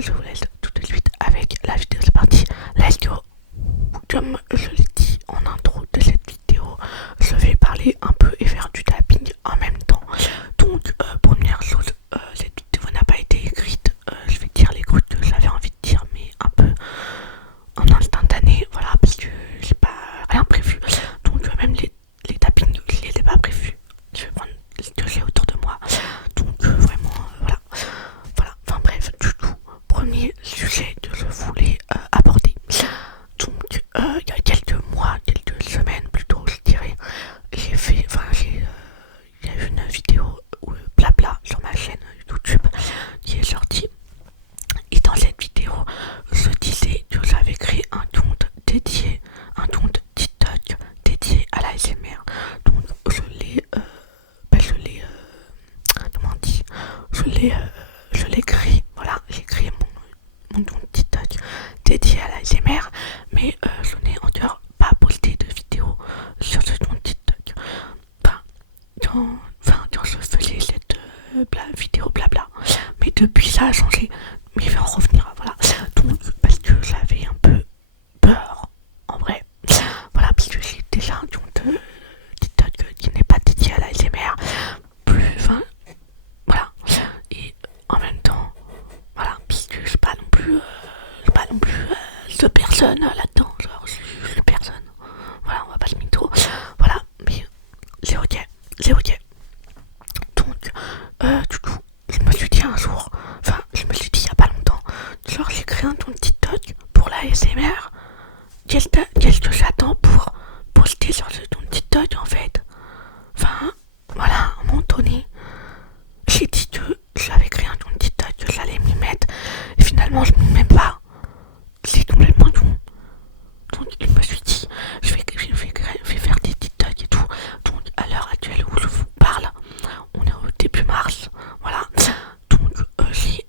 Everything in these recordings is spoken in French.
je vous laisse tout de suite avec la vidéo. C'est parti, let's go. Comme je l'ai dit en intro de cette vidéo, je vais parler un peu et faire du tapping en même temps. Donc première chose, cette vidéo n'a pas été écrite, je vais dire les trucs que j'avais envie de dire mais un peu en instantané, voilà, parce que j'ai pas rien prévu. Donc même les tappings, je les ai pas prévus. Je vais prendre ce que j'ai autour de moi. Donc vraiment, voilà. Enfin bref, du coup, premier sujet que je voulais aborder. Donc il y a quelques mois, quelques semaines plutôt, je dirais, il y a eu une vidéo blabla sur ma chaîne YouTube qui est sortie. Et dans cette vidéo, je disais que j'avais créé un compte dédié, un compte TikTok dédié à la l'ASMR. Donc comment on dit, je l'ai créé, voilà, j'ai créé mon compte TikTok dédié à la l'ASMR, mais je n'ai encore pas posté de vidéo sur ce compte TikTok. Quand je faisais cette vidéo blabla, mais depuis ça a changé, mais je vais en revenir, voilà. Donc parce que j'avais un peu peur, en vrai, voilà, parce que j'ai déjà un compte TikTok qui n'est pas dédié à la l'ASMR, voilà, et en même temps, voilà, puisque je suis pas non plus de personne là-dedans, genre je suis personne, voilà, on va pas se mytho, voilà, mais c'est ok. Donc du coup, je me suis dit un jour, je me suis dit il y a pas longtemps, genre j'ai créé un compte TikTok pour la ASMR, qu'est-ce que j'attends pour poster sur ce compte TikTok en fait. Voilà, à un moment donné, j'ai dit que j'avais créé un compte TikTok, que j'allais m'y mettre, et finalement je m'y mets pas. C'est complètement con. Donc je me suis dit, je vais faire des TikTok et tout. Donc à l'heure actuelle où je vous parle, on est au début mars, voilà. Donc j'ai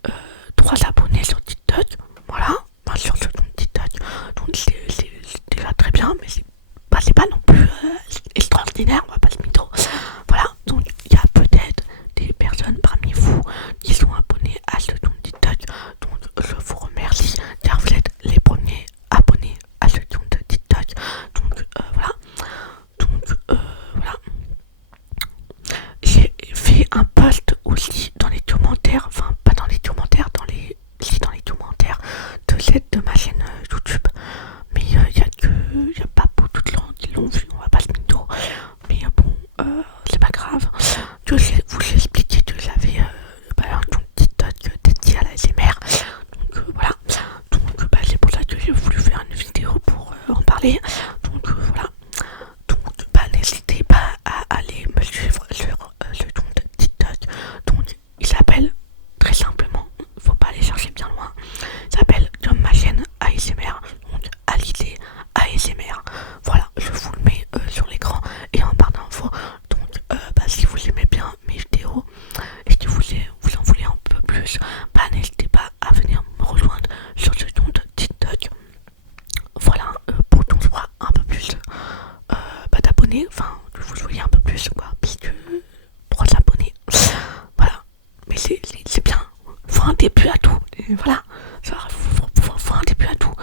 3 abonnés sur TikTok, voilà, sur ce compte TikTok. Donc c'est déjà très bien, mais c'est pas non plus extraordinaire, on va pas se mytho. Voilà, donc il y a peut-être des personnes parmi vous qui sont abonnés à ce compte TikTok. Donc je vous remercie car vous êtes les premiers abonnés à ce compte TikTok. Donc voilà. J'ai fait un post aussi dans les commentaires, enfin pas dans les commentaires, dans les commentaires de ma chaîne YouTube. Mais il y a pas beaucoup de gens qui l'ont vu, on va pas se mytho. Mais bon, c'est pas grave. Je vais vous expliquer que j'avais un compte TikTok dédié à la l'ASMR. Donc voilà. Donc c'est pour ça que j'ai voulu faire une vidéo pour en parler. Donc voilà. Donc n'hésitez pas à aller me suivre sur ce compte TikTok. Donc il s'appelle très simplement, faut pas aller chercher bien loin, il s'appelle comme ma chaîne ASMR, donc Alizé ASMR. Voilà, je vous le mets sur l'écran et en barre d'infos. Donc si vous aimez bien mes vidéos et que vous en voulez un peu plus, n'hésitez pas à venir me rejoindre sur ce compte TikTok. Voilà, pour qu'on soit un peu plus d'abonnés, que vous voyez un peu plus quoi, puisque 3 abonnés, voilà, mais c'est bien, faut un début à tout, et voilà, faut un début à tout,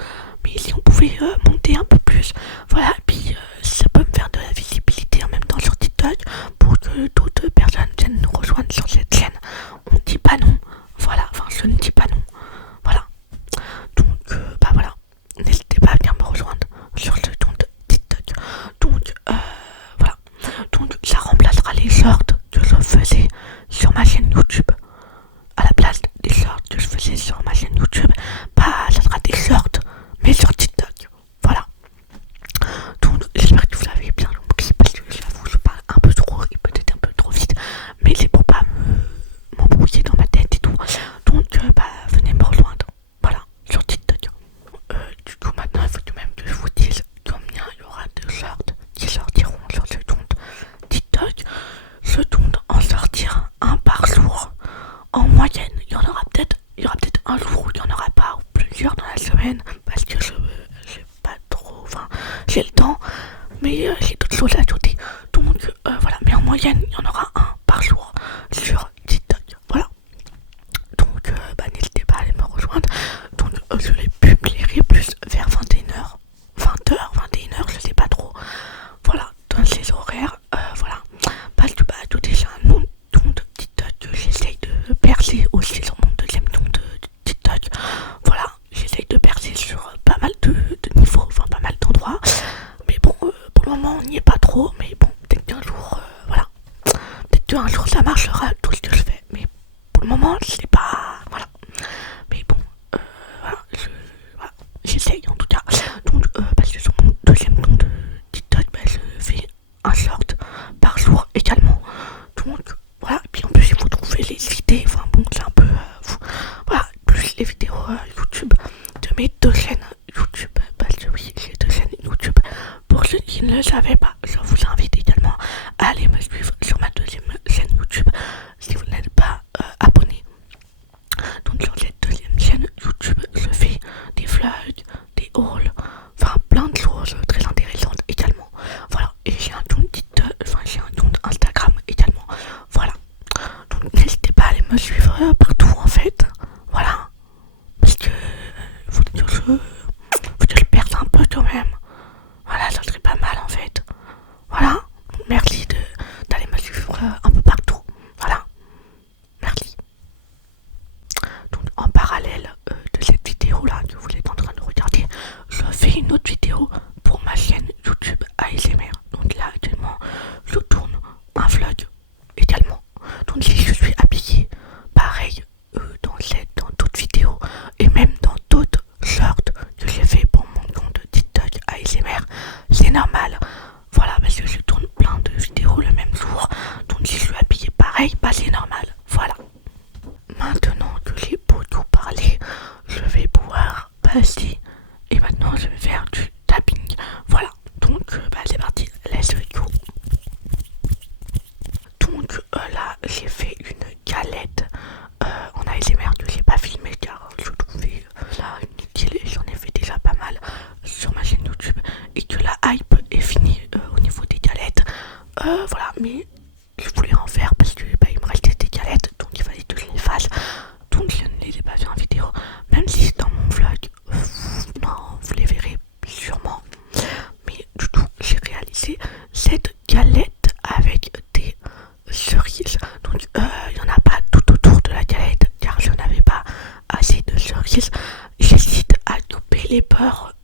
mais si on pouvait monter un peu plus, voilà, et puis ça peut me faire de la visibilité en même temps sur TikTok, pour que d'autres personnes viennent nous rejoindre sur cette chaîne, on dit pas non, voilà, je ne dis pas non, voilà, donc voilà, n'hésitez pas à venir me rejoindre sur ce compte TikTok. Donc voilà. Donc ça remplacera les shorts que je faisais sur ma chaîne YouTube. À la place des shorts que je faisais sur ma chaîne YouTube, ça sera des shorts mais sur TikTok. Voilà. Donc j'espère que vous l'avez bien compris parce que j'avoue je parle un peu trop et peut-être un peu trop vite, mais c'est pour pas m'embrouiller dans ma tête et tout. Donc venez me rejoindre. Voilà, sur TikTok. Du coup maintenant il faut tout de même que je vous dise combien il y aura de shorts qui sortiront sur ce compte TikTok. Ce compte en sortira un par jour. En moyenne, il y aura peut-être un jour où il n'y en aura pas, ou plusieurs dans la semaine, parce que je pas trop, j'ai le temps, mais j'ai d'autres choses à ajouter. Donc voilà, mais en moyenne, il y en aura un par jour sur TikTok. Voilà. Donc n'hésitez pas à aller me rejoindre. me suivre partout en fait. Voilà. Parce que faut que je le perce un peu quand même. Voilà, ça serait pas mal en fait. Voilà. Merci d'aller me suivre un peu partout. Voilà. Merci. Donc en parallèle de cette vidéo là que vous êtes en train de regarder, je fais une autre vidéo pour ma chaîne YouTube ASMR. Donc là actuellement je tourne un vlog également. Donc si je suis habillé pareil dans d'autres vidéos et même dans d'autres shorts que j'ai fait pour mon compte TikTok ASMR, c'est normal. Voilà, parce que je tourne plein de vidéos le même jour. Donc si je suis habillé pareil, bah c'est normal. Voilà. Maintenant que j'ai beaucoup parlé, je vais pouvoir passer et maintenant je vais faire du tapping. Voilà, donc bah, c'est parti, let's go. Donc là j'ai fait une galette en ASMR que j'ai pas filmé car je trouvais là inutile et j'en ai fait déjà pas mal sur ma chaîne YouTube et que la hype est finie au niveau des galettes. Voilà, mais je voulais en faire parce que bah, il me restait des galettes donc il fallait que je les fasse. Donc je ne les ai pas fait en vidéo, même si dans mon vlog, non, vous les verrez sûrement. Mais du coup, j'ai réalisé cette galette avec des cerises. Donc il n'y en a pas tout autour de la galette car je n'avais pas assez de cerises. J'hésite à couper les beurres